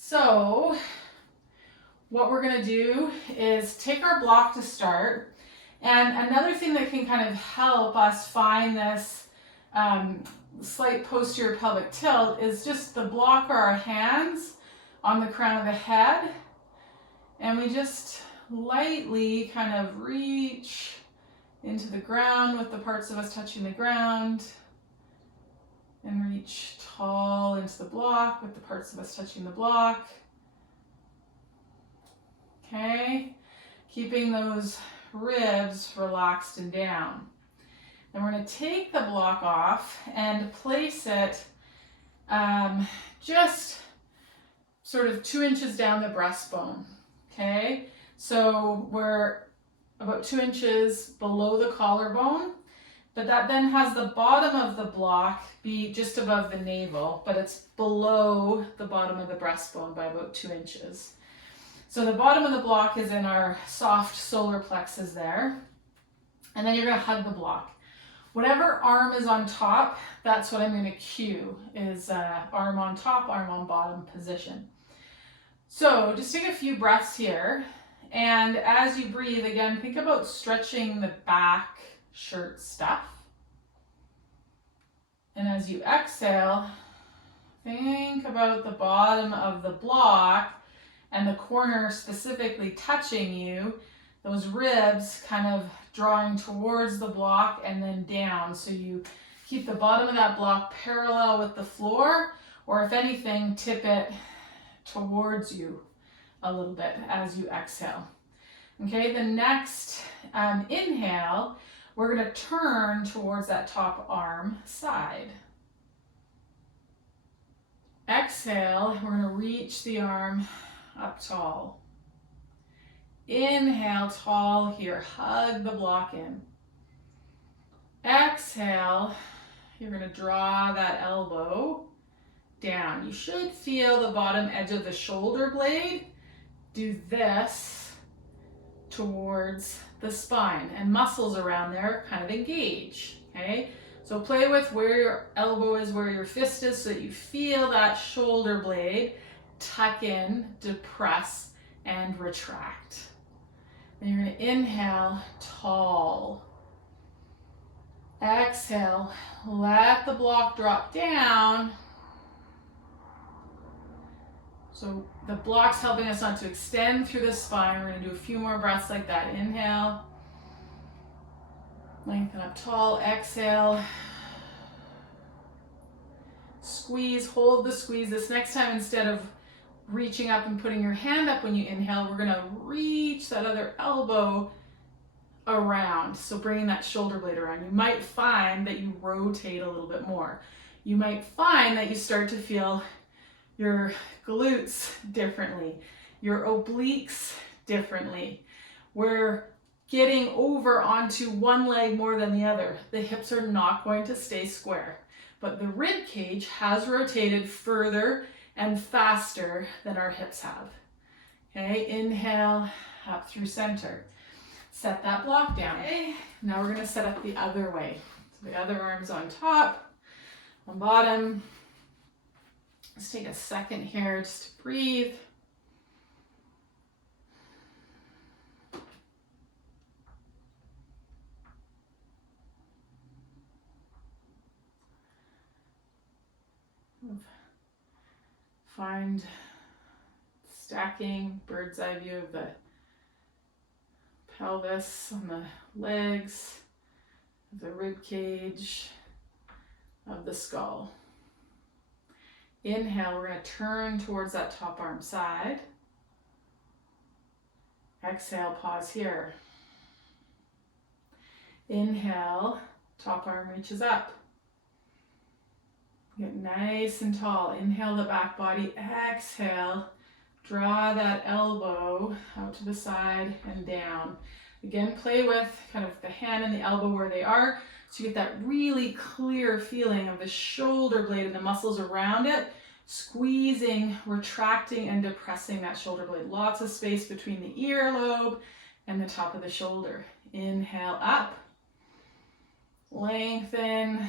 So what we're going to do is take our block to start. And another thing that can kind of help us find this slight posterior pelvic tilt is just the block or our hands on the crown of the head. And we just lightly kind of reach into the ground with the parts of us touching the ground. And reach tall into the block with the parts of us touching the block. Okay, keeping those ribs relaxed and down. Then we're going to take the block off and place it just sort of 2 inches down the breastbone. Okay, so we're about 2 inches below the collarbone, but that then has the bottom of the block be just above the navel, but it's below the bottom of the breastbone by about 2 inches. So the bottom of the block is in our soft solar plexus there. And then you're going to hug the block. Whatever arm is on top, that's what I'm going to cue, is arm on top, arm on bottom position. So just take a few breaths here. And as you breathe, again, think about stretching the back shirt stuff. And as you exhale, think about the bottom of the block and the corner specifically touching you, those ribs kind of drawing towards the block and then down. So you keep the bottom of that block parallel with the floor, or if anything, tip it towards you a little bit as you exhale. Okay, the next inhale, we're going to turn towards that top arm side. Exhale, we're going to reach the arm up tall. Inhale, tall here. Hug the block in. Exhale, you're going to draw that elbow down. You should feel the bottom edge of the shoulder blade do this towards the spine, and muscles around there kind of engage. Okay, so play with where your elbow is, where your fist is, so that you feel that shoulder blade tuck in, depress, and retract. Then you're going to inhale, tall. Exhale, let the block drop down. So the block's helping us not to extend through the spine. We're going to do a few more breaths like that. Inhale, lengthen up tall. Exhale, squeeze, hold the squeeze. This next time, instead of reaching up and putting your hand up when you inhale, we're going to reach that other elbow around. So bringing that shoulder blade around. You might find that you rotate a little bit more. You might find that you start to feel your glutes differently, your obliques differently. We're getting over onto one leg more than the other. The hips are not going to stay square, but the rib cage has rotated further and faster than our hips have. Okay, inhale, up through center. Set that block down. Okay, now we're going to set up the other way. So the other arm's on top, on bottom. Let's take a second here just to breathe. Find stacking, bird's eye view of the pelvis on the legs, the rib cage, of the skull. Inhale, we're going to turn towards that top arm side. Exhale, pause here. Inhale, top arm reaches up. Get nice and tall. Inhale the back body. Exhale, draw that elbow out to the side and down. Again, play with kind of the hand and the elbow where they are, so you get that really clear feeling of the shoulder blade and the muscles around it, squeezing, retracting, and depressing that shoulder blade. Lots of space between the earlobe and the top of the shoulder. Inhale up, lengthen,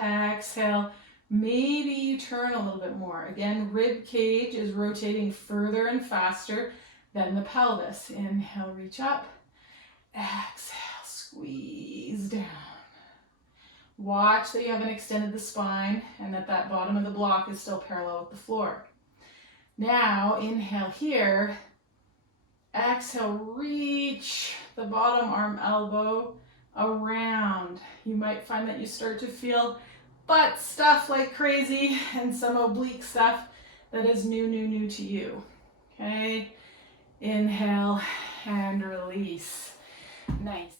exhale, Maybe you turn a little bit more. Again, rib cage is rotating further and faster than the pelvis. Inhale, reach up. Exhale, squeeze down. Watch that you haven't extended the spine and that that bottom of the block is still parallel with the floor. Now, inhale here. Exhale, reach the bottom arm elbow around. You might find that you start to feel butt stuff like crazy and some oblique stuff that is new to you. Okay, inhale and release. Nice.